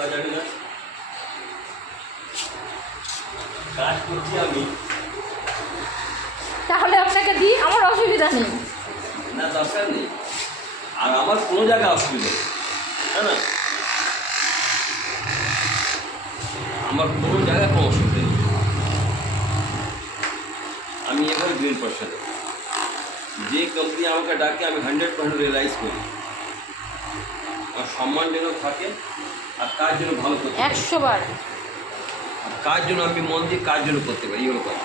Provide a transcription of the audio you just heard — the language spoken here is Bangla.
করা যাবে না, কাজ করছি আমি। তাহলে আপনাকে দিই, আমার অসুবিধা নেই। না দরকার নেই, আর আমার কোনো জায়গায় অসুবিধা নেই, হ্যাঁ না, আমার কোনো জায়গায় কোনো অসুবিধা নেই। আমি এভাবে গ্রিন পার্সন, যে কোম্পানি আমাকে ডাকে আমি 100% রিয়েলাইজ করি, আর সম্মান যেন থাকে, আর কাজ যেন ভালো করতে পারি, 100 বার। আর কাজ যেন আমি মন দিয়ে কাজ যেন করতে পারি, এই হলো কথা।